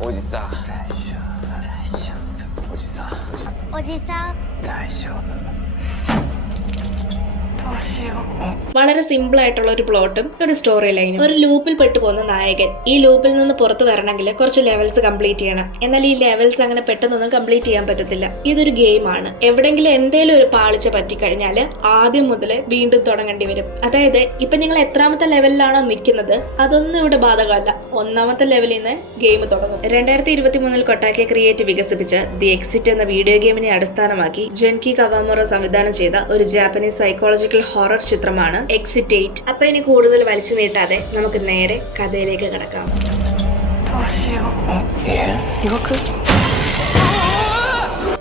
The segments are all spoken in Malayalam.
おじさん大丈夫おじさんおじさん大丈夫どうしよう വളരെ സിമ്പിൾ ആയിട്ടുള്ള ഒരു പ്ലോട്ടും ഒരു സ്റ്റോറി ലൈനും. ഒരു ലൂപ്പിൽ പെട്ടുപോകുന്ന നായകൻ ഈ ലൂപ്പിൽ നിന്ന് പുറത്തു വരണമെങ്കിൽ കുറച്ച് ലെവൽസ് കംപ്ലീറ്റ് ചെയ്യണം. എന്നാൽ ഈ ലെവൽസ് അങ്ങനെ പെട്ടെന്നൊന്നും കംപ്ലീറ്റ് ചെയ്യാൻ പറ്റത്തില്ല. ഇതൊരു ഗെയിമാണ്. എവിടെങ്കിലും എന്തെങ്കിലും ഒരു പാളിച്ച പറ്റിക്കഴിഞ്ഞാൽ ആദ്യം മുതൽ വീണ്ടും തുടങ്ങേണ്ടി വരും. അതായത് ഇപ്പൊ നിങ്ങൾ എത്രാമത്തെ ലെവലിലാണോ നിൽക്കുന്നത് അതൊന്നും ഇവിടെ ബാധകമല്ല. ഒന്നാമത്തെ ലെവലിൽ നിന്ന് ഗെയിം തുടങ്ങും. 2023 കൊട്ടാക്കെ ക്രിയേറ്റ് വികസിപ്പിച്ച ദി എക്സിറ്റ് എന്ന വീഡിയോ ഗെയിമിനെ അടിസ്ഥാനമാക്കി ജെൻകി കവാമോറോ സംവിധാനം ചെയ്ത ഒരു ജാപ്പനീസ് സൈക്കോളജിക്കൽ ഹൊറർ ചിത്രമാണ് എക്സിറ്റ് 8. അപ്പൊ ഇനി കൂടുതൽ വലിച്ചു നീട്ടാതെ നമുക്ക് നേരെ കഥയിലേക്ക് കടക്കാം. どうしよう地獄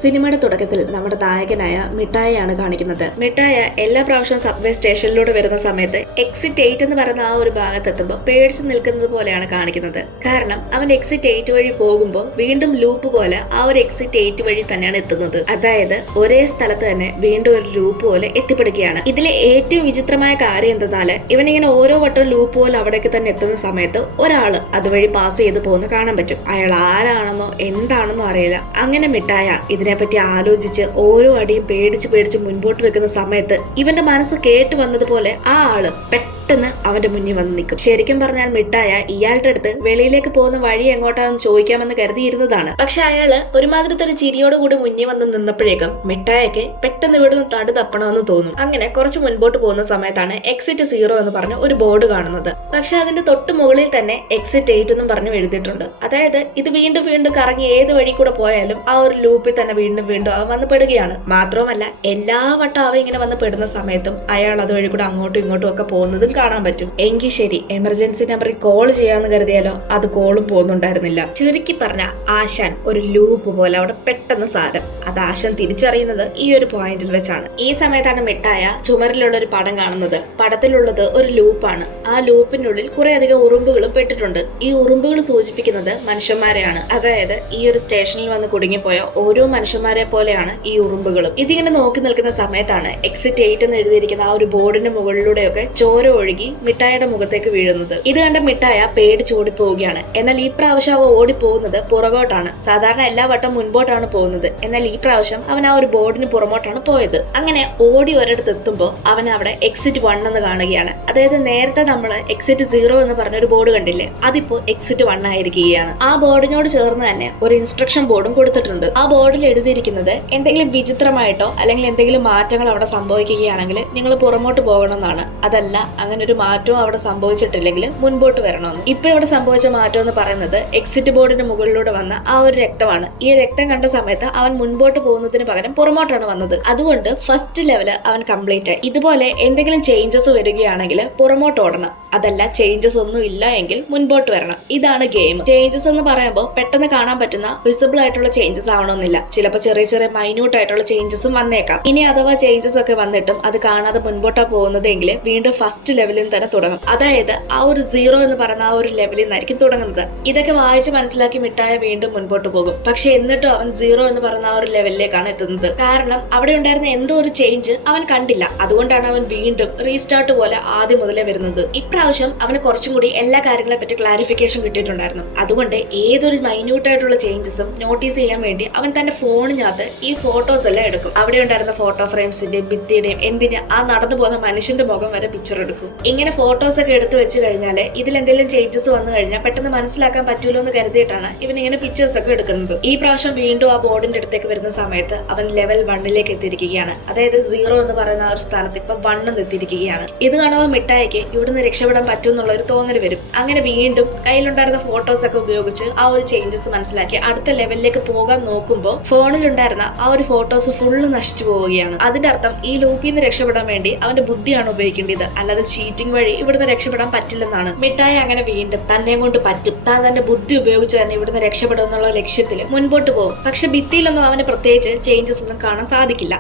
സിനിമയുടെ തുടക്കത്തിൽ നമ്മുടെ നായകനായ മിഠായിയാണ് കാണിക്കുന്നത്. മിഠായ എല്ലാ പ്രാവശ്യവും സബ്വേ സ്റ്റേഷനിലൂടെ വരുന്ന സമയത്ത് എക്സിറ്റ് 8 എന്ന് പറയുന്ന ആ ഒരു ഭാഗത്തെത്തുമ്പോൾ പേടിച്ച് നിൽക്കുന്നത് പോലെയാണ് കാണിക്കുന്നത്. കാരണം അവൻ എക്സിറ്റ് 8 വഴി പോകുമ്പോൾ വീണ്ടും ലൂപ്പ് പോലെ ആ ഒരു എക്സിറ്റ് 8 വഴി തന്നെയാണ് എത്തുന്നത്. അതായത് ഒരേ സ്ഥലത്ത് തന്നെ വീണ്ടും ഒരു ലൂപ്പ് പോലെ എത്തിപ്പെടുകയാണ്. ഇതിലെ ഏറ്റവും വിചിത്രമായ കാര്യം എന്തെന്നാല് ഇവനിങ്ങനെ ഓരോ വട്ടവും ലൂപ്പ് പോലെ അവിടേക്ക് തന്നെ എത്തുന്ന സമയത്ത് ഒരാള് അതുവഴി പാസ് ചെയ്ത് പോകുന്ന കാണാൻ പറ്റും. അയാൾ ആരാണെന്നോ എന്താണെന്നോ അറിയില്ല. അങ്ങനെ മിഠായ ഇതിനെപ്പറ്റി ആലോചിച്ച് ഓരോ അടിയും പേടിച്ച് മുൻപോട്ട് വെക്കുന്ന സമയത്ത് ഇവന്റെ മനസ്സ് കേട്ട് വന്നതുപോലെ ആ ആള് പെട്ടെന്ന് അവന്റെ മുന്നിൽ വന്ന് നിൽക്കും. ശരിക്കും പറഞ്ഞാൽ മിഠായ ഇയാളുടെ അടുത്ത് വെളിയിലേക്ക് പോകുന്ന വഴി എങ്ങോട്ടാണെന്ന് ചോദിക്കാമെന്ന് കരുതിയിരുന്നതാണ്. പക്ഷെ അയാള് ഒരുമാതിരത്തെ ഒരു ചിരിയോടുകൂടി മുന്നിൽ വന്ന് നിന്നപ്പോഴേക്കും മിഠായക്ക് പെട്ടെന്ന് ഇവിടുന്ന് തടു തപ്പണമെന്ന് തോന്നും. അങ്ങനെ കുറച്ച് മുൻപോട്ട് പോകുന്ന സമയത്താണ് എക്സിറ്റ് 0 എന്ന് പറഞ്ഞ ഒരു ബോർഡ് കാണുന്നത്. പക്ഷെ അതിന്റെ തൊട്ട് മുകളിൽ തന്നെ എക്സിറ്റ് 8 എന്നും പറഞ്ഞു എഴുതിയിട്ടുണ്ട്. അതായത് ഇത് വീണ്ടും കറങ്ങി ഏത് വഴി കൂടെ പോയാലും ആ ഒരു ലൂപ്പിൽ തന്നെ വീണ്ടും അവൻ വന്ന് പെടുകയാണ്. മാത്രമല്ല എല്ലാ വട്ടം അവ ഇങ്ങനെ വന്ന് പെടുന്ന സമയത്തും അയാൾ അതുവഴി കൂടെ അങ്ങോട്ടും ഇങ്ങോട്ടും ഒക്കെ പോകുന്നതും കാണാൻ പറ്റും. എങ്കിൽ ശരി, എമർജൻസി നമ്പറിൽ കോൾ ചെയ്യാന്ന് കരുതിയാലോ അത് കോളും പോകുന്നുണ്ടായിരുന്നില്ല. ചുരുക്കി പറഞ്ഞ ആശാൻ ഒരു ലൂപ്പ് പോലെ അവിടെ പെട്ടെന്ന് സാരം. അത് ആശാൻ തിരിച്ചറിയുന്നത് ഈ ഒരു പോയിന്റിൽ വെച്ചാണ്. ഈ സമയത്താണ് മിഠായ ചുമരിലുള്ള ഒരു പടം കാണുന്നത്. പടത്തിലുള്ളത് ഒരു ലൂപ്പാണ്. ആ ലൂപ്പിനുള്ളിൽ കുറെ അധികം ഉറുമ്പുകളും പെട്ടിട്ടുണ്ട്. ഈ ഉറുമ്പുകൾ സൂചിപ്പിക്കുന്നത് മനുഷ്യന്മാരെയാണ്. അതായത് ഈ ഒരു സ്റ്റേഷനിൽ വന്ന് കുടുങ്ങിപ്പോയ ഓരോ മനുഷ്യന്മാരെ പോലെയാണ് ഈ ഉറുമ്പുകളും. ഇതിങ്ങനെ നോക്കി നിൽക്കുന്ന സമയത്താണ് എക്സിറ്റ് 8 എന്ന് എഴുതിയിരിക്കുന്ന ആ ഒരു ബോർഡിന്റെ മുകളിലൂടെയൊക്കെ ചോര ഒഴുകി മിഠായിയുടെ മുഖത്തേക്ക് വീഴുന്നത്. ഇത് കണ്ട മിഠായ പേടിച്ചോടി പോവുകയാണ്. എന്നാൽ ഈ പ്രാവശ്യം അവ ഓടിപ്പോകുന്നത് പുറകോട്ടാണ്. സാധാരണ എല്ലാ വട്ടം മുൻപോട്ടാണ് പോകുന്നത്. എന്നാൽ ഈ പ്രാവശ്യം അവൻ ആ ഒരു ബോർഡിന് പുറമോട്ടാണ് പോയത്. അങ്ങനെ ഓടി ഒരിടത്ത് എത്തുമ്പോൾ അവൻ അവിടെ എക്സിറ്റ് 1 എന്ന് കാണുകയാണ്. അതായത് നേരത്തെ നമ്മൾ എക്സിറ്റ് 0 എന്ന് പറഞ്ഞൊരു ബോർഡ് കണ്ടില്ലേ, അതിപ്പോ എക്സിറ്റ് 1 ആയിരിക്കുകയാണ്. ആ ബോർഡിനോട് ചേർന്ന് തന്നെ ഒരു ഇൻസ്ട്രക്ഷൻ ബോർഡും കൊടുത്തിട്ടുണ്ട്. ആ ബോർഡിൽ എഴുതിയിരിക്കുന്നത് എന്തെങ്കിലും വിചിത്രമായിട്ടോ അല്ലെങ്കിൽ എന്തെങ്കിലും മാറ്റങ്ങൾ അവിടെ സംഭവിക്കുകയാണെങ്കിൽ നിങ്ങൾ പുറമോട്ട് പോകണമെന്നാണ്. അതല്ല അങ്ങനെ ഒരു മാറ്റവും അവിടെ സംഭവിച്ചിട്ടില്ലെങ്കിൽ മുൻപോട്ട് വരണമെന്ന്. ഇപ്പൊ ഇവിടെ സംഭവിച്ച മാറ്റം എന്ന് പറയുന്നത് എക്സിറ്റ് ബോർഡിന്റെ മുകളിലൂടെ വന്ന ആ ഒരു രക്തമാണ്. ഈ രക്തം കണ്ട സമയത്ത് അവൻ മുൻപോട്ട് പോകുന്നതിന് പകരം പുറമോട്ടാണ് വന്നത്. അതുകൊണ്ട് ഫസ്റ്റ് ലെവല് അവൻ കംപ്ലീറ്റ് ആയി. ഇതുപോലെ എന്തെങ്കിലും ചേഞ്ചസ് വരികയാണെങ്കിൽ പുറമോട്ട് ഓടണം. അതല്ല ചേഞ്ചസ് ഒന്നും ഇല്ല എങ്കിൽ മുൻപോട്ട് വരണം. ഇതാണ് ഗെയിം. ചേഞ്ചസ് എന്ന് പറയുമ്പോൾ പെട്ടെന്ന് കാണാൻ പറ്റുന്ന വിസിബിൾ ആയിട്ടുള്ള ചേഞ്ചസ് ആവണമെന്നില്ല. ചിലപ്പോൾ ചെറിയ മൈന്യൂട്ട് ആയിട്ടുള്ള ചേഞ്ചസും വന്നേക്കാം. ഇനി അഥവാ ചേഞ്ചസ് ഒക്കെ വന്നിട്ടും അത് കാണാതെ മുൻപോട്ടാ പോകുന്നതെങ്കിൽ വീണ്ടും ഫസ്റ്റ് ലെവലിൽ തന്നെ തുടങ്ങും. അതായത് ആ ഒരു 0 എന്ന് പറയുന്ന ആ ഒരു ലെവലിൽ നിന്നായിരിക്കും തുടങ്ങുന്നത്. ഇതൊക്കെ വായിച്ച് മനസ്സിലാക്കി മിഠായ വീണ്ടും മുൻപോട്ട് പോകും. പക്ഷെ എന്നിട്ടും അവൻ 0 എന്ന് പറയുന്ന ആ ഒരു ലെവലിലേക്കാണ് എത്തുന്നത്. കാരണം അവിടെ ഉണ്ടായിരുന്ന എന്തോ ഒരു ചേഞ്ച് അവൻ കണ്ടില്ല. അതുകൊണ്ടാണ് അവൻ വീണ്ടും റീസ്റ്റാർട്ട് പോലെ ആദ്യം മുതലേ വരുന്നത്. ഇപ്രാവശ്യം അവന് കുറച്ചും കൂടി എല്ലാ കാര്യങ്ങളെ പറ്റി ക്ലാരിഫിക്കേഷൻ കിട്ടിയിട്ടുണ്ടായിരുന്നു. അതുകൊണ്ട് ഏതൊരു മൈന്യൂട്ട് ആയിട്ടുള്ള ചേഞ്ചസും നോട്ടീസ് ചെയ്യാൻ വേണ്ടി അവൻ തന്റെ ഫോണിനകത്ത് ഈ ഫോട്ടോസ് എല്ലാം എടുക്കും. അവിടെ ഉണ്ടായിരുന്ന ഫോട്ടോ ഫ്രെയിംസിന്റെയും ഭിത്തിയുടെയും എന്തിന് ആ നടന്നു പോകുന്ന മനുഷ്യന്റെ മുഖം വരെ പിക്ചർ എടുക്കും. ഇങ്ങനെ ഫോട്ടോസ് ഒക്കെ എടുത്തു വെച്ച് കഴിഞ്ഞാല് ഇതിൽ എന്തെങ്കിലും ചേഞ്ചസ് വന്നു കഴിഞ്ഞാൽ പെട്ടെന്ന് മനസ്സിലാക്കാൻ പറ്റൂലോ എന്ന് കരുതിയിട്ടാണ് ഇവൻ ഇങ്ങനെ പിക്ചേഴ്സ് ഒക്കെ എടുക്കുന്നത്. ഈ പ്രാവശ്യം വീണ്ടും ആ ബോർഡിന്റെ അടുത്തേക്ക് വരുന്ന സമയത്ത് അവൻ ലെവൽ 1ലേക്ക് എത്തിയിരിക്കുകയാണ്. അതായത് 0 എന്ന് പറയുന്ന ആ ഒരു സ്ഥാനത്ത് ഇപ്പൊ 1 എന്ന് എത്തിയിരിക്കുകയാണ്. ഇത് കാണുമ്പോൾ മിഠായിക്ക് ഇവിടുന്ന് രക്ഷപ്പെടാൻ പറ്റും എന്നുള്ള ഒരു തോന്നൽ വരും. അങ്ങനെ വീണ്ടും കയ്യിലുണ്ടായിരുന്ന ഫോട്ടോസ് ഒക്കെ ഉപയോഗിച്ച് ആ ഒരു ചേഞ്ചസ് മനസ്സിലാക്കി അടുത്ത ലെവലിലേക്ക് പോകാൻ നോക്കുമ്പോൾ ഫോണിലുണ്ടായിരുന്ന ആ ഒരു ഫോട്ടോസ് ഫുള്ള് നശിച്ചു പോവുകയാണ്. അതിന്റെ അർത്ഥം ഈ ലൂപ്പിൽ നിന്ന് രക്ഷപ്പെടാൻ വേണ്ടി അവന്റെ ബുദ്ധിയാണ് ഉപയോഗിക്കേണ്ടത്. അല്ലാതെ ചീറ്റിംഗ് വഴി ഇവിടുന്ന് രക്ഷപ്പെടാൻ പറ്റില്ലെന്നാണ്. മിഠായി അങ്ങനെ വീണ്ടും തന്നെ കൊണ്ട് പറ്റും, താൻ തന്റെ ബുദ്ധി ഉപയോഗിച്ച് തന്നെ ഇവിടുന്ന് രക്ഷപ്പെടും എന്നുള്ള ലക്ഷ്യത്തിൽ മുൻപോട്ട് പോകും. പക്ഷെ ഭിത്തിയിലൊന്നും അവന് പ്രത്യേകിച്ച് ചേഞ്ചസ് ഒന്നും കാണാൻ സാധിക്കില്ല.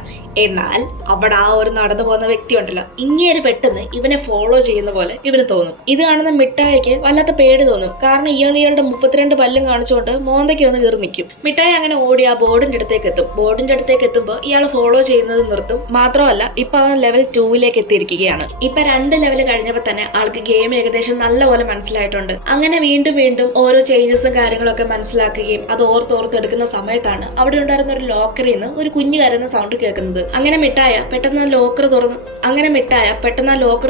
എന്നാൽ അവിടെ ആ ഒരു നടന്നു പോകുന്ന വ്യക്തി ഉണ്ടല്ലോ, ഇങ്ങേര് പെട്ടെന്ന് ഇവനെ ഫോളോ ചെയ്യുന്ന പോലെ ഇവന് തോന്നും. ഇത് കാണുന്ന മിഠായിക്ക് വല്ലാത്ത പേടി തോന്നും. കാരണം ഇയാളുടെ 32 പല്ലും കാണിച്ചുകൊണ്ട് മോന്തയ്ക്ക് ഒന്ന് കയറി നിൽക്കും. മിഠായി അങ്ങനെ ഓടി ആ ബോർഡിന്റെ അടുത്തേക്ക് എത്തും. ബോർഡിന്റെ അടുത്തേക്ക് എത്തുമ്പോൾ ഇയാൾ ഫോളോ ചെയ്യുന്നത് നിർത്തും. മാത്രമല്ല ഇപ്പൊ അവൻ ലെവൽ 2 എത്തിയിരിക്കുകയാണ്. ഇപ്പൊ 2 ലെവൽ കഴിഞ്ഞപ്പോൾ തന്നെ ആൾക്ക് ഗെയിം ഏകദേശം നല്ലപോലെ മനസ്സിലായിട്ടുണ്ട്. അങ്ങനെ വീണ്ടും വീണ്ടും ഓരോ ചേഞ്ചസും കാര്യങ്ങളൊക്കെ മനസ്സിലാക്കുകയും അത് ഓർത്തെടുക്കുന്ന സമയത്താണ് അവിടെ ഉണ്ടായിരുന്ന ഒരു ലോക്കറിൽ നിന്ന് ഒരു കുഞ്ഞു കരയുന്ന സൗണ്ട് കേൾക്കുന്നത്. അങ്ങനെ മിഠായ പെട്ടെന്ന് ലോക്കർ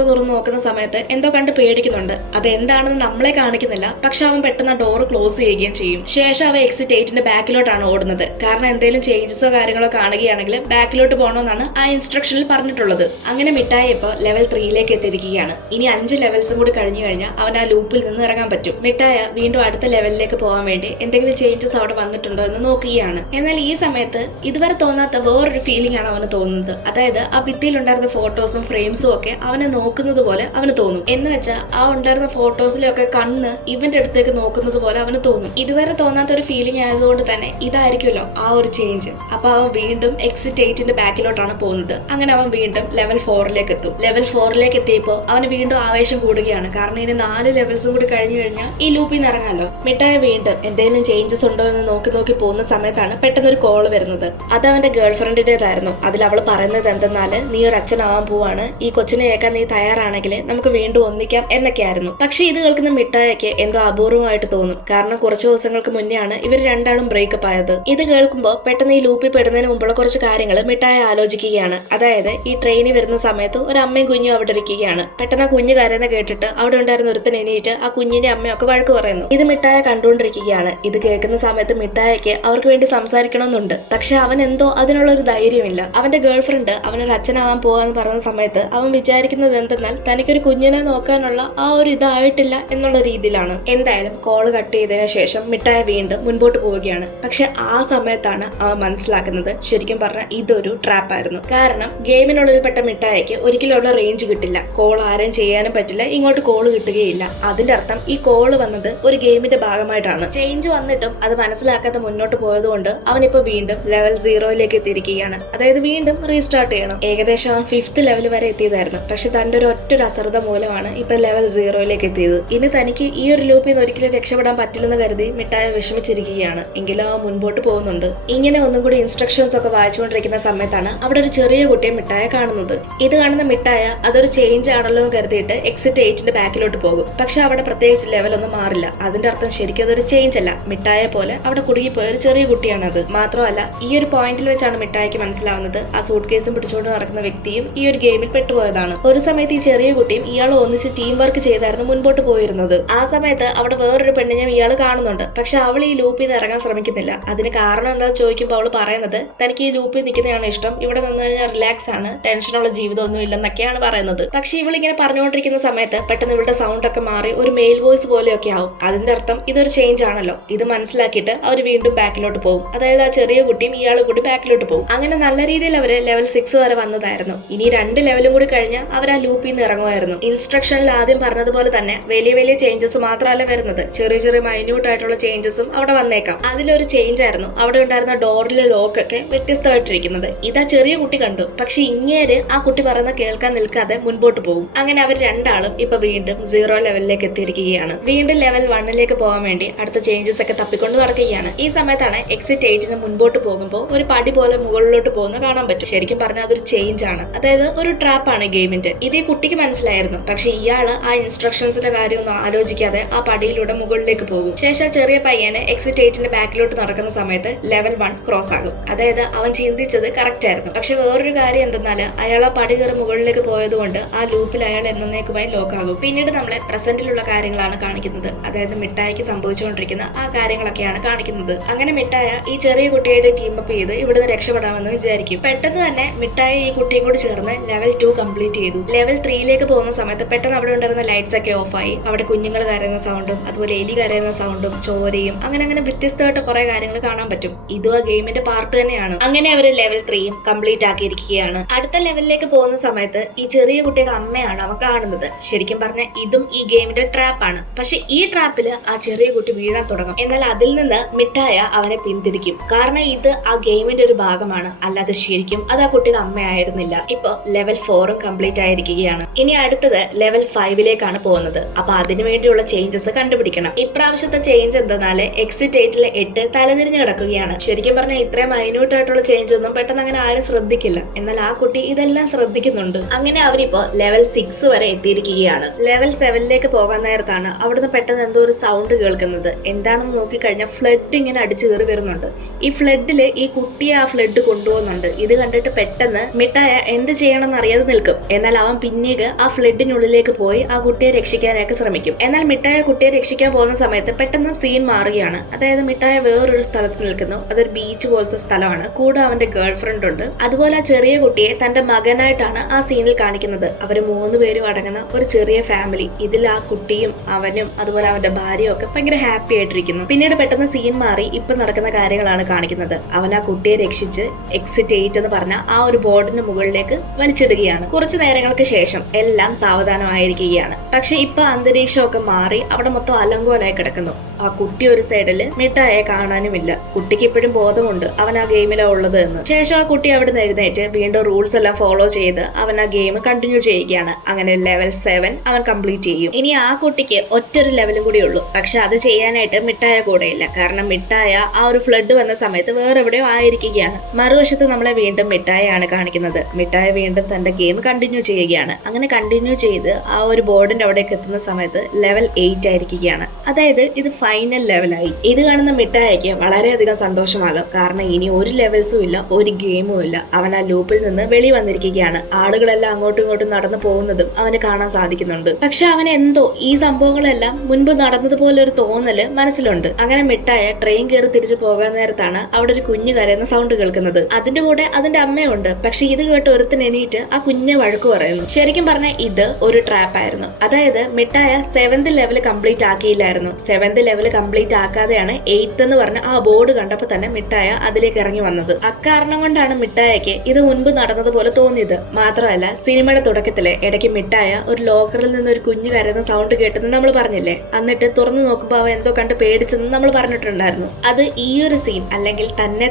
തുറന്ന് നോക്കുന്ന സമയത്ത് എന്തോ കണ്ട് പേടിക്കുന്നുണ്ട്. അത് എന്താണെന്ന് നമ്മളെ കാണിക്കുന്നില്ല. പക്ഷെ അവൻ പെട്ടെന്ന് ഡോർ ക്ലോസ് ചെയ്യുകയും ചെയ്യും. ശേഷം അവൻ എക്സിറ്റ് 8ന്റെ ബാക്കിലോട്ടാണ് ഓടുന്നത്. കാരണം എന്തെങ്കിലും ചേഞ്ചസോ കാര്യങ്ങളോ കാണുകയാണെങ്കിൽ ബാക്കിലോട്ട് പോകണമെന്നാണ് ആ ഇൻസ്ട്രക്ഷനിൽ പറഞ്ഞിട്ടുള്ളത്. അങ്ങനെ മിഠായി ഇപ്പോൾ ലെവൽ 3 എത്തിയിരിക്കുകയാണ്. ഇനി 5 ലെവൽസും കൂടി കഴിഞ്ഞു കഴിഞ്ഞാൽ അവൻ ആ ലൂപ്പിൽ നിന്ന് ഇറങ്ങാൻ പറ്റും. മിഠായ വീണ്ടും അടുത്ത ലെവലിലേക്ക് പോകാൻ വേണ്ടി എന്തെങ്കിലും ചേഞ്ചസ് അവിടെ വന്നിട്ടുണ്ടോ എന്ന് നോക്കുകയാണ്. എന്നാൽ ഈ സമയത്ത് ഇതുവരെ തോന്നാത്ത വേറൊരു ഫീലിംഗ് ആണ് അവന് തോന്നുന്നത്. അതായത് ആ ഭിത്തിയിലുണ്ടായിരുന്ന ഫോട്ടോസും ഫ്രെയിംസും ഒക്കെ അവനെ നോക്കുന്നത് പോലെ അവന് തോന്നും. എന്ന് വെച്ചാൽ ആ ഉണ്ടായിരുന്ന ഫോട്ടോസിലൊക്കെ കണ്ണ് ഇവന്റെ അടുത്തേക്ക് നോക്കുന്നത് പോലെ അവന് തോന്നും. ഇതുവരെ തോന്നാത്ത ഒരു ഫീലിംഗ് ആയതുകൊണ്ട് തന്നെ ഇതായിരിക്കുമല്ലോ ആ ഒരു ചേഞ്ച്. അപ്പൊ അവൻ വീണ്ടും എക്സിറ്റ് 8ന്റെ ബാക്കിലോട്ടാണ് പോകുന്നത്. അങ്ങനെ അവൻ വീണ്ടും ലെവൽ 4 എത്തും. ലെവൽ 4 എത്തിയപ്പോൾ അവന് വീണ്ടും ആവേശം കൂടുകയാണ്. കാരണം ഇനി 4 ലെവൽസും കൂടി കഴിഞ്ഞു കഴിഞ്ഞാൽ ഈ ലൂപ്പിൽ നിന്ന് ഇറങ്ങാമല്ലോ. മിഠായി വീണ്ടും എന്തെങ്കിലും ചേഞ്ചസ് ഉണ്ടോ എന്ന് നോക്കി പോകുന്ന സമയത്താണ് പെട്ടെന്നൊരു കോള് വരുന്നത്. അത് അവന്റെ ഗേൾ ഫ്രണ്ടിന്റേതായിരുന്നു. അതിൽ അവൾ പറയുന്നത് എന്തെന്നാല്, നീ ഒരു അച്ഛനാവാൻ പോവാണ്, ഈ കൊച്ചിനെ കേൾക്കാൻ നീ തയ്യാറാണെങ്കിൽ നമുക്ക് വീണ്ടും ഒന്നിക്കാം എന്നൊക്കെയായിരുന്നു. പക്ഷെ ഇത് കേൾക്കുന്ന മിഠായിക്ക് എന്തോ അപൂർവമായിട്ട് തോന്നും. കാരണം കുറച്ച് ദിവസങ്ങൾക്ക് മുന്നെയാണ് ഇവർ രണ്ടാളും ബ്രേക്കപ്പ് ആയത്. ഇത് കേൾക്കുമ്പോൾ പെട്ടെന്ന് ഈ ലൂപ്പിൽ പെടുന്നതിന് മുമ്പുള്ള കുറച്ച് കാര്യങ്ങൾ മിഠായി ആലോചിക്കുകയാണ്. അതായത് ഈ ട്രെയിനിൽ വരുന്ന സമയത്ത് ഒരു അമ്മയും കുഞ്ഞും അവിടെ ഇരിക്കുകയാണ്. പെട്ടെന്ന് ആ കുഞ്ഞ് കരയുന്ന കേട്ടിട്ട് അവിടെ ഉണ്ടായിരുന്ന ഒരുത്തൻ എണീറ്റ് ആ കുഞ്ഞിന്റെ അമ്മയൊക്കെ വഴക്ക് പറയുന്നു. ഇത് മിഠായ കണ്ടുകൊണ്ടിരിക്കുകയാണ്. ഇത് കേൾക്കുന്ന സമയത്ത് മിഠായിക്ക് അവർക്ക് വേണ്ടി സംസാരിക്കണമെന്നുണ്ട്. പക്ഷെ അവൻ എന്തോ അതിനുള്ള ഒരു ധൈര്യമില്ല. അവന്റെ ഗേൾ ഫ്രണ്ട് അവനൊരു അച്ഛനാവാൻ പോവാന്ന് പറയുന്ന സമയത്ത് അവൻ വിചാരിക്കുന്നത് എന്തെന്നാൽ തനിക്കൊരു കുഞ്ഞിനെ നോക്കാനുള്ള ആ ഒരു ഇതായിട്ടില്ല എന്നുള്ള രീതിയിലാണ്. എന്തായാലും കോള് കട്ട് ചെയ്തതിനു ശേഷം മിഠായ വീണ്ടും മുൻപോട്ട് പോവുകയാണ്. പക്ഷെ ആ സമയത്താണ് അവൻ മനസ്സിലാക്കുന്നത് ശരിക്കും പറഞ്ഞാൽ ഇതൊരു ട്രാപ്പായിരുന്നു. കാരണം ഗെയിമിനുള്ളിൽപ്പെട്ട മിഠായിക്ക് ഒരിക്കലും ഉള്ള റേഞ്ച് കിട്ടില്ല. കോൾ ആരെയും ചെയ്യാനും പറ്റില്ല, ഇങ്ങോട്ട് കോള് കിട്ടുകയില്ല. അതിന്റെ അർത്ഥം ഈ കോള് വന്നത് ഒരു ഗെയിമിന്റെ ഭാഗമായിട്ടാണ്. ചേഞ്ച് വന്നിട്ടും അത് മനസ്സിലാക്കാതെ മുന്നോട്ട് പോയതുകൊണ്ട് അവനിപ്പോ വീണ്ടും ലെവൽ 0 എത്തിയിരിക്കുകയാണ്. അതായത് വീണ്ടും റീസ്റ്റാർട്ട് ചെയ്യണം. ഏകദേശം അവൻ 5th ലെവൽ വരെ എത്തിയതായിരുന്നു. പക്ഷെ തന്റെ ഒറ്റ അശ്രദ്ധ മൂലമാണ് ഇപ്പൊ ലെവൽ 0 എത്തിയത്. ഇനി തനിക്ക് ഈ ഒരു ലൂപ്പിൽ നിന്ന് ഒരിക്കലും രക്ഷപ്പെടാൻ പറ്റില്ലെന്ന് കരുതി മിഠായ വിഷമിച്ചിരിക്കുകയാണ്. എങ്കിലും അവൻ മുൻപോട്ട് പോകുന്നുണ്ട്. ഇങ്ങനെ ഒന്നും കൂടി ഇൻസ്ട്രക്ഷൻസ് ഒക്കെ വായിച്ചുകൊണ്ടിരിക്കുന്ന സമയത്താണ് അവിടെ ഒരു ചെറിയ കുട്ടിയെ മിഠായ കാണുന്നത്. ഇത് കാണുന്ന മിഠായ അതൊരു ചേഞ്ച് ആണല്ലോ എന്ന് കരുതിയിട്ട് എക്സിറ്റ് 8ന്റെ ബാക്കിലോട്ട് പോകും. പക്ഷെ അവിടെ പ്രത്യേകിച്ച് ലെവൽ ഒന്നും മാറില്ല. അതിന്റെ അർത്ഥം ശരിക്കും അതൊരു ചേഞ്ച് അല്ല. മിഠായെ പോലെ അവിടെ കുടുങ്ങിപ്പോയ ഒരു ചെറിയ കുട്ടിയാണ് അത്. മാത്രമല്ല ഈ ഒരു പോയിന്റിൽ വെച്ചാണ് മിഠായിക്ക് മനസ്സിലാവുന്നത് ആ സൂട്ട് കേസും പിടിച്ചുകൊണ്ട് നടക്കുന്ന വ്യക്തിയും ഈ ഒരു ഗെയിമിൽ പെട്ടുപോയതാണ്. ഒരു സമയത്ത് ഈ ചെറിയ കുട്ടിയും ഇയാളും ഒന്നിച്ച് ടീം വർക്ക് ചെയ്തായിരുന്നു മുൻപോട്ട് പോയിരുന്നത്. ആ സമയത്ത് അവിടെ വേറൊരു പെണ്ണിനെ ഇയാൾ കാണുന്നുണ്ട്. പക്ഷെ അവൾ ഈ ലൂപ്പിൽ നിന്ന് ഇറങ്ങാൻ ശ്രമിക്കുന്നില്ല. അതിന് കാരണം എന്താണെന്ന് ചോദിക്കുമ്പോൾ അവൾ പറയുന്നത് തനിക്ക് ഈ ലൂപ്പിൽ നിൽക്കുന്നതാണ് ഇഷ്ടം, ഇവിടെ നിന്ന് കഴിഞ്ഞാൽ റിലാക്സ് ആണ്, ടെൻഷനുള്ള ജീവിതമൊന്നും ഇല്ലെന്നൊക്കെയാണ് പറയുന്നത്. പക്ഷെ ഇവളിങ്ങനെ പറഞ്ഞുകൊണ്ടിരിക്കുന്ന സമയത്ത് പെട്ടെന്ന് ഇവളുടെ സൗണ്ട് ഒക്കെ മാറി ഒരു മെയിൽ വോയിസ് പോലെയൊക്കെ ആവും. അതിന്റെ അർത്ഥം ഇതൊരു ചേഞ്ച് ആണല്ലോ. ഇത് മനസ്സിലാക്കിയിട്ട് അവർ വീണ്ടും ബാക്കിലോട്ട് പോകും. അതായത് ആ ചെറിയ കുട്ടിയും ഇയാളും കൂടി ബാക്കിലോട്ട് പോകും. അങ്ങനെ നല്ല രീതിയിൽ അവര് ലെവൽ 6 വരെ വന്നതായിരുന്നു. ഇനി 2 ലെവലും കൂടി കഴിഞ്ഞാൽ അവർ ആ ലൂപ്പിൽ നിന്ന് ഇറങ്ങുമായിരുന്നു. ഇൻസ്ട്രക്ഷനിൽ ആദ്യം പറഞ്ഞതുപോലെ തന്നെ വലിയ വലിയ ചേഞ്ചസ് മാത്രമല്ല വരുന്നത്, ചെറിയ ചെറിയ മൈന്യൂട്ട് ആയിട്ടുള്ള ചേഞ്ചസും അവിടെ വന്നേക്കാം. അതിലൊരു ചേഞ്ച് ആയിരുന്നു അവിടെ ഉണ്ടായിരുന്ന ഡോറിലെ ലോക്കൊക്കെ വ്യത്യസ്തമായിട്ടിരിക്കുന്നത്. ഇതാ ചെറിയ കുട്ടി കണ്ടു. പക്ഷെ ഇങ്ങേര് ആ കുട്ടി പറയുന്ന കേൾക്കാൻ നിൽക്കാതെ മുൻപോട്ട് പോകും. അങ്ങനെ അവർ രണ്ടാളും ഇപ്പൊ വീണ്ടും 0 ലെവലിലേക്ക് എത്തിയിരിക്കുകയാണ്. വീണ്ടും ലെവൽ 1 പോകാൻ വേണ്ടി അടുത്ത ചേഞ്ചസ് ഒക്കെ തപ്പിക്കൊണ്ട് നടക്കുകയാണ്. ഈ സമയത്താണ് എക്സിറ്റ് 8ന് മുൻപോട്ട് പോകുമ്പോൾ ഒരു പടി പോലെ മുകളിലോട്ട് പോകുന്ന കാണാൻ പറ്റും. ശരിക്കും പറഞ്ഞാൽ അതൊരു ചേഞ്ച് ആണ്. അതായത് ഒരു ട്രാപ്പാണ് ഗെയിമിന്റെ. ഇത് ഈ കുട്ടിക്ക് മനസ്സിലായിരുന്നു. പക്ഷെ ഇയാള് ആ ഇൻസ്ട്രക്ഷൻസിന്റെ കാര്യമൊന്നും ആലോചിക്കാതെ ആ പടിയിലൂടെ മുകളിലേക്ക് പോകും. ശേഷം ചെറിയ പയ്യന് എക്സിറ്റ് 8ന്റെ ബാക്കിലോട്ട് നടക്കുന്ന സമയത്ത് ലെവൽ 1 ക്രോസ് ആകും. അതായത് അവൻ ചിന്തിച്ചത് കറക്റ്റ് ആയിരുന്നു. പക്ഷെ വേറൊരു കാര്യം എന്തെന്നാല് അയാൾ ആ പടി കയറി മുകളിലേക്ക് പോയതുകൊണ്ട് ആ ലൂപ്പിൽ അയാൾ എന്നേക്കുമായി ലോക്ക് ആകും. പിന്നീട് നമ്മളെ പ്രസന്റിലുള്ള കാര്യങ്ങളാണ് കാണിക്കുന്നത്. അതായത് മിഠായിക്ക് സംഭവിച്ചുകൊണ്ടിരിക്കുന്ന ആ കാര്യങ്ങളൊക്കെയാണ് കാണിക്കുന്നത്. അങ്ങനെ മിഠായ ഈ ചെറിയ കുട്ടിയുടെ ടീം അപ്പ് ചെയ്ത് ഇവിടുന്ന് രക്ഷപ്പെടാമെന്ന് വിചാരിക്കും. പെട്ടെന്ന് തന്നെ മിഠായി ഈ കുട്ടിയും കൂടി ചേർന്ന് ലെവൽ 2 കംപ്ലീറ്റ് ചെയ്തു. ലെവൽ 3 പോകുന്ന സമയത്ത് പെട്ടെന്ന് അവിടെ ഉണ്ടായിരുന്ന ലൈറ്റ്സ് ഒക്കെ ഓഫായി. അവിടെ കുഞ്ഞുങ്ങൾ കരയുന്ന സൗണ്ടും അതുപോലെ എലി കരയുന്ന സൗണ്ടും ചോരയും അങ്ങനെ വ്യത്യസ്തമായിട്ട് കുറെ കാര്യങ്ങൾ കാണാൻ പറ്റും. ഇതും ആ ഗെയിമിന്റെ പാർട്ട് തന്നെയാണ്. അങ്ങനെ അവര് ലെവൽ 3 കംപ്ലീറ്റ് ആക്കിയിരിക്കുകയാണ്. അടുത്ത ലെവലിലേക്ക് പോകുന്ന സമയത്ത് ഈ ചെറിയ കുട്ടിയുടെ അമ്മയാണ് അവൻ കാണുന്നത്. ശരിക്കും പറഞ്ഞാൽ ഇതും ഈ ഗെയിമിന്റെ ട്രാപ്പാണ്. പക്ഷെ ഈ ട്രാപ്പില് ആ ചെറിയ കുട്ടി വീഴാൻ തുടങ്ങും. എന്നാൽ അതിൽ നിന്ന് മിഠായ അവനെ പിന്തിരിക്കും. കാരണം ഇത് ആ ഗെയിമിന്റെ ഒരു ഭാഗമാണ്, അല്ലാതെ ശരിക്കും അത് ആ കുട്ടിയുടെ അമ്മയായിരുന്നില്ല. ഇപ്പൊ ലെവൽ 4 കംപ്ലീറ്റ് ആയിരിക്കുകയാണ്. ഇനി അടുത്തത് ലെവൽ 5ലേക്കാണ് പോകുന്നത്. അപ്പൊ അതിനു വേണ്ടിയുള്ള ചേഞ്ചസ് കണ്ടുപിടിക്കണം. ഇപ്രാവശ്യത്തെ ചേഞ്ച് എന്തെന്നാല് എക്സിറ്റ് 8-ലെ 8 തലതിരിഞ്ഞ് കിടക്കുകയാണ്. ശരിക്കും പറഞ്ഞാൽ ഇത്രയും മൈന്യൂട്ട് ആയിട്ടുള്ള ചേഞ്ച് ഒന്നും പെട്ടെന്ന് അങ്ങനെ ആരും ശ്രദ്ധിക്കില്ല. എന്നാൽ ആ കുട്ടി ഇതെല്ലാം ശ്രദ്ധിക്കുന്നുണ്ട്. അങ്ങനെ അവരിപ്പോ ലെവൽ 6 വരെ എത്തിയിരിക്കുകയാണ്. ലെവൽ 7ലേക്ക് പോകാൻ നേരത്താണ് അവിടുന്ന് പെട്ടെന്ന് എന്തോ ഒരു സൗണ്ട് കേൾക്കുന്നത്. എന്താണെന്ന് നോക്കിക്കഴിഞ്ഞാൽ ഫ്ലഡ് ഇങ്ങനെ അടിച്ചു കയറി വരുന്നുണ്ട്. ഈ ഫ്ലഡില് ഈ കുട്ടിയെ ആ ഫ്ലഡ് കൊണ്ടുപോകുന്നുണ്ട്. ഇത് കണ്ടിട്ട് പെട്ടെന്ന് മിഠായ എന്ത് ചെയ്യണമെന്ന് അറിയാതെ നിൽക്കും. എന്നാൽ അവൻ പിന്നീട് ആ ഫ്ലഡിനുള്ളിലേക്ക് പോയി ആ കുട്ടിയെ രക്ഷിക്കാനായിട്ട് ശ്രമിക്കും. എന്നാൽ മിഠായ കുട്ടിയെ രക്ഷിക്കാൻ പോകുന്ന സമയത്ത് പെട്ടെന്ന് സീൻ മാറുകയാണ്. അതായത് മിഠായ വേറൊരു സ്ഥലത്ത് നിൽക്കുന്നു. അതൊരു ബീച്ച് പോലത്തെ സ്ഥലമാണ്. കൂടെ അവന്റെ ഗേൾ ഫ്രണ്ട് ഉണ്ട്. അതുപോലെ ആ ചെറിയ കുട്ടിയെ തന്റെ മകനായിട്ടാണ് ആ സീനിൽ കാണിക്കുന്നത്. അവര് 3 പേരും അടങ്ങുന്ന ഒരു ചെറിയ ഫാമിലി. ഇതിൽ ആ കുട്ടിയും അവനും അതുപോലെ അവന്റെ ഭാര്യയും ഒക്കെ ഭയങ്കര ഹാപ്പി ആയിട്ടിരിക്കുന്നു. പിന്നീട് പെട്ടെന്ന് സീൻ മാറി ഇപ്പൊ നടക്കുന്ന കാര്യങ്ങളാണ് കാണിക്കുന്നത്. അവൻ ആ കുട്ടിയെ രക്ഷിച്ച് എക്സിറ്റ് 8 എന്ന് പറഞ്ഞ ആ ഒരു ബോർഡിന് മുകളിലേക്ക് വലിച്ചിടുകയാണ്. കുറച്ചു നേരങ്ങൾക്ക് ശേഷം എല്ലാം സാവധാനമായിരിക്കുകയാണ്. പക്ഷെ ഇപ്പൊ അന്തരീക്ഷമൊക്കെ മാറി അവിടെ മൊത്തം അലങ്കോലായി കിടക്കുന്നു. ആ കുട്ടി ഒരു സൈഡില് മിഠായെ കാണാനുമില്ല. കുട്ടിക്ക് ഇപ്പോഴും ബോധമുണ്ട് അവൻ ആ ഗെയിമിലാ ഉള്ളത് എന്ന്. ശേഷം ആ കുട്ടി അവിടെ നിന്ന് എഴുന്നേറ്റ് വീണ്ടും റൂൾസ് എല്ലാം ഫോളോ ചെയ്ത് അവൻ ആ ഗെയിം കണ്ടിന്യൂ ചെയ്യുകയാണ്. അങ്ങനെ ലെവൽ 7 അവൻ കംപ്ലീറ്റ് ചെയ്യും. ഇനി ആ കുട്ടിക്ക് ഒറ്റൊരു ലെവലും കൂടി ഉള്ളൂ. പക്ഷെ അത് ചെയ്യാനായിട്ട് മിഠായ കൂടെയില്ല. കാരണം മിഠായ ആ ഒരു ഫ്ലഡ് വന്ന സമയത്ത് വേറെ എവിടെയോ ആയിരിക്കുകയാണ്. മറുവശത്ത് നമ്മളെ വീണ്ടും മിഠായാണ് കാണിക്കുന്നത്. മിഠായ വീണ്ടും തന്റെ ഗെയിം കണ്ടിന്യൂ ചെയ്യുകയാണ്. അങ്ങനെ കണ്ടിന്യൂ ചെയ്ത് ആ ഒരു ബോർഡിന്റെ അവിടേക്ക് എത്തുന്ന സമയത്ത് ലെവൽ 8 ആയിരിക്കുകയാണ്. അതായത് ഇത് ഫൈനൽ ലെവലായി. ഇത് കാണുന്ന മിഠായക്ക് വളരെയധികം സന്തോഷമാകും. കാരണം ഇനി ഒരു ലെവൽസും ഇല്ല, ഒരു ഗെയിമും ഇല്ല. അവൻ ആ ലൂപ്പിൽ നിന്ന് വെളി വന്നിരിക്കുകയാണ്. ആളുകളെല്ലാം അങ്ങോട്ടും ഇങ്ങോട്ടും നടന്നു പോകുന്നതും അവന് കാണാൻ സാധിക്കുന്നുണ്ട്. പക്ഷെ അവൻ എന്തോ ഈ സംഭവങ്ങളെല്ലാം മുൻപ് നടന്നതുപോലെ ഒരു തോന്നല് മനസ്സിലുണ്ട്. അങ്ങനെ മിഠായ ട്രെയിൻ കയറി തിരിച്ചു പോകാൻ നേരത്താണ് അവിടെ ഒരു കുഞ്ഞു കരയുന്ന സൗണ്ട് കേൾക്കുന്നത്. അതിന്റെ കൂടെ അതിന്റെ അമ്മയുണ്ട്. പക്ഷെ ഇത് കേട്ട് ഒരുത്തിന് എണീറ്റ് ആ കുഞ്ഞെ വഴക്ക് പറയുന്നു. ശരിക്കും പറഞ്ഞാൽ ഇത് ഒരു ട്രാപ്പ് ആയിരുന്നു. അതായത് മിഠായ 7th ലെവൽ കംപ്ലീറ്റ് ആക്കിയില്ലായിരുന്നു. 7th ലെവൽ കംപ്ലീറ്റ് ആക്കാതെയാണ് 8th എന്ന് പറഞ്ഞ ആ ബോർഡ് കണ്ടപ്പോൾ തന്നെ മിഠായ അതിലേക്ക് ഇറങ്ങി വന്നത്. അക്കാരണം കൊണ്ടാണ് മിഠായക്ക് ഇത് മുൻപ് നടന്നതുപോലെ തോന്നിയത്. മാത്രമല്ല സിനിമയുടെ തുടക്കത്തില് ഇടയ്ക്ക് മിഠായ ഒരു ലോക്കറിൽ നിന്ന് ഒരു കുഞ്ഞു കരയുന്ന സൗണ്ട് കേട്ടെന്ന് നമ്മൾ പറഞ്ഞില്ലേ. എന്നിട്ട് തുറന്നു നോക്കുമ്പോൾ അവ എന്തോ കണ്ട് പേടിച്ചെന്ന് നമ്മൾ പറഞ്ഞിട്ടുണ്ടായിരുന്നു. അത് ഈ ഒരു സീൻ അല്ലെങ്കിൽ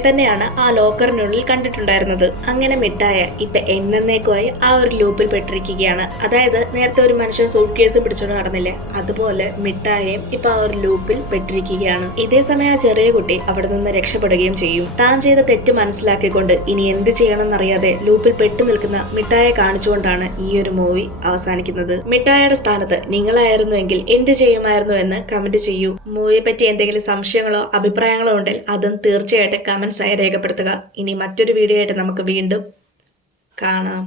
തന്നെയാണ് ആ ലോക്കറിനുള്ളിൽ കണ്ടിട്ടുണ്ടായിരുന്നത്. അങ്ങനെ മിഠായ ഇപ്പൊ എന്നേക്കുമായി ആ ഒരു ലൂപ്പിൽ പെട്ടിരിക്കുകയാണ്. അതായത് നേരത്തെ ഒരു മനുഷ്യൻ സൂട്ട് കേസ് പിടിച്ചോണ്ട് നടന്നില്ലേ, അതുപോലെ മിഠായയും ഇപ്പൊ ആ ഒരു ലൂപ്പിൽ പെട്ടിരിക്കുകയാണ്. ഇതേ സമയം ആ ചെറിയ കുട്ടി അവിടെ നിന്ന് രക്ഷപ്പെടുകയും ചെയ്യും. താൻ ചെയ്ത തെറ്റ് മനസ്സിലാക്കിക്കൊണ്ട് ഇനി എന്ത് ചെയ്യണമെന്നറിയാതെ ലൂപ്പിൽ പെട്ടു നിൽക്കുന്ന മിഠായെ കാണിച്ചുകൊണ്ടാണ് ഈ ഒരു മൂവി അവസാനിക്കുന്നത്. മിഠായയുടെ സ്ഥാനത്ത് നിങ്ങളായിരുന്നുവെങ്കിൽ എന്ത് ചെയ്യുമായിരുന്നു എന്ന് കമന്റ് ചെയ്യൂ. മൂവിയെ പറ്റി എന്തെങ്കിലും സംശയങ്ങളോ അഭിപ്രായങ്ങളോ ഉണ്ടെങ്കിൽ അതും തീർച്ചയായിട്ടും കമന്റ്സ് ആയി രേഖപ്പെടുത്തുക. ഇനി മറ്റൊരു വീഡിയോ ആയിട്ട് നമുക്ക് വീണ്ടും കാണാം.